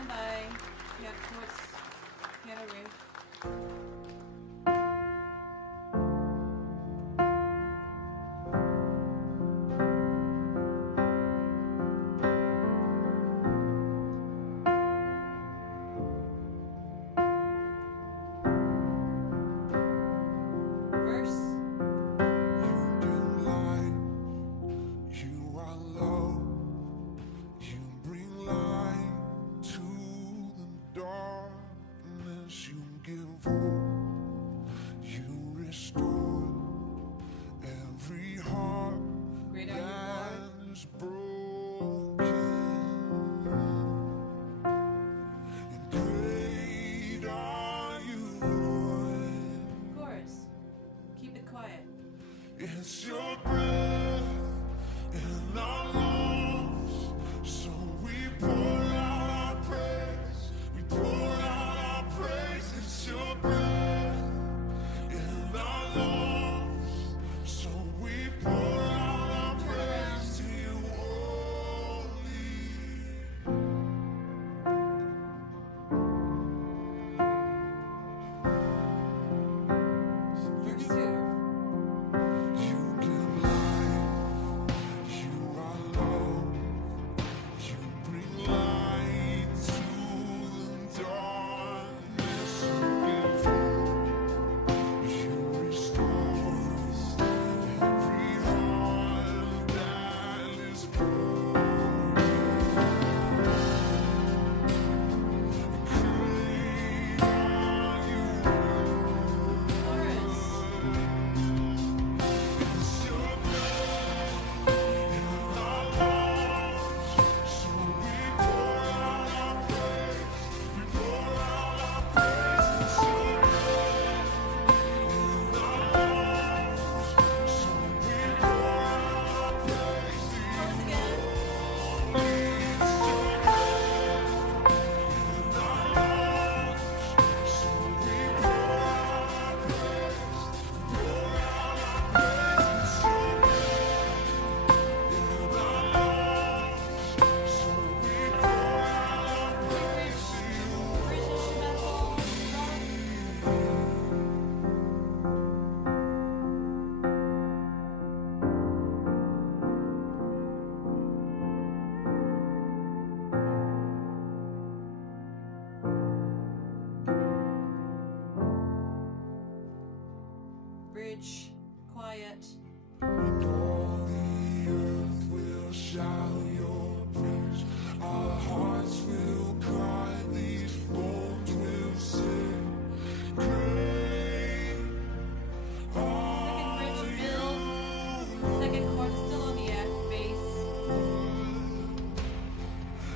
stand by. Yeah, towards piano riff. It's your breath in our lungs, so we pour out our praise. We pour out our praise. It's your breath in our lungs, so we pour out our praise to you only. Verse 2. Bridge, quiet. And all the earth will shout your praise. Our hearts will cry, these bones will sing. Great are you. Second chord is still on the F bass.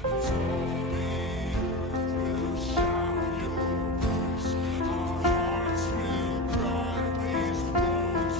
And all the earth will shout your praise. Our hearts will cry, these bones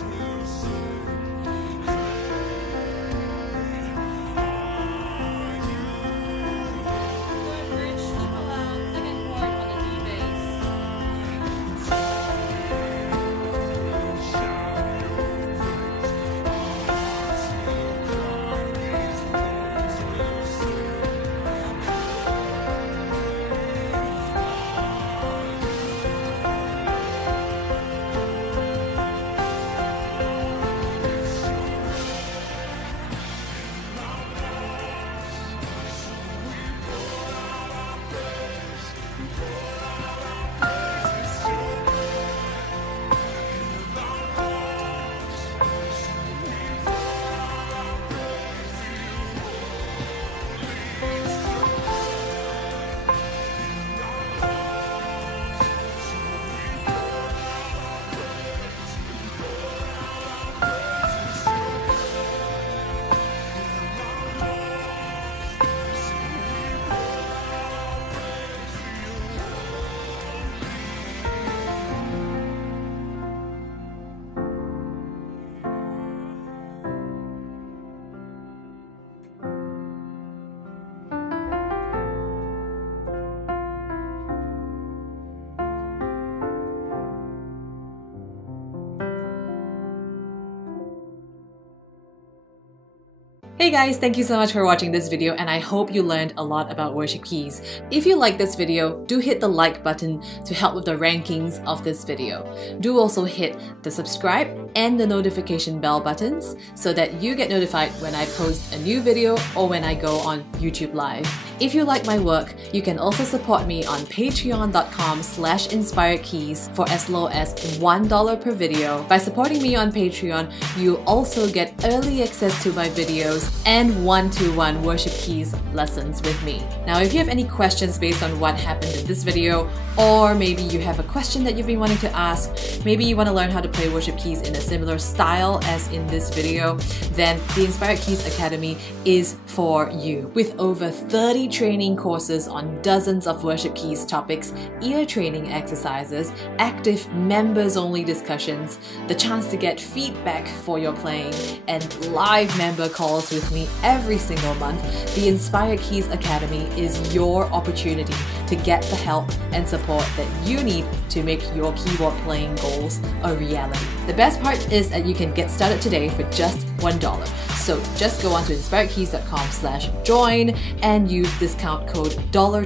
Hey guys, thank you so much for watching this video and I hope you learned a lot about worship keys. If you like this video, do hit the like button to help with the rankings of this video. Do also hit the subscribe and the notification bell buttons so that you get notified when I post a new video or when I go on YouTube Live. If you like my work, you can also support me on patreon.com/inspiredkeys for as low as $1 per video. By supporting me on Patreon, you also get early access to my videos and one-to-one worship keys lessons with me. Now, if you have any questions based on what happened in this video, or maybe you have a question that you've been wanting to ask, maybe you want to learn how to play worship keys in a similar style as in this video, then the Inspired Keys Academy is for you. With over 30 training courses on dozens of worship keys topics, ear training exercises, active members-only discussions, the chance to get feedback for your playing, and live member calls with me every single month, the Inspired Keys Academy is your opportunity to get the help and support that you need to make your keyboard playing goals a reality. The best part is that you can get started today for just $1. So just go on to inspiredkeys.com/join and use discount code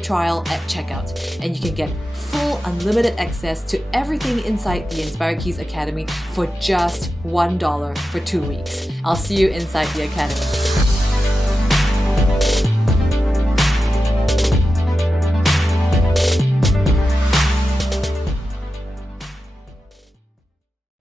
$trial at checkout, and you can get full unlimited access to everything inside the Inspired Keys Academy for just $1 for 2 weeks. I'll see you inside the Academy.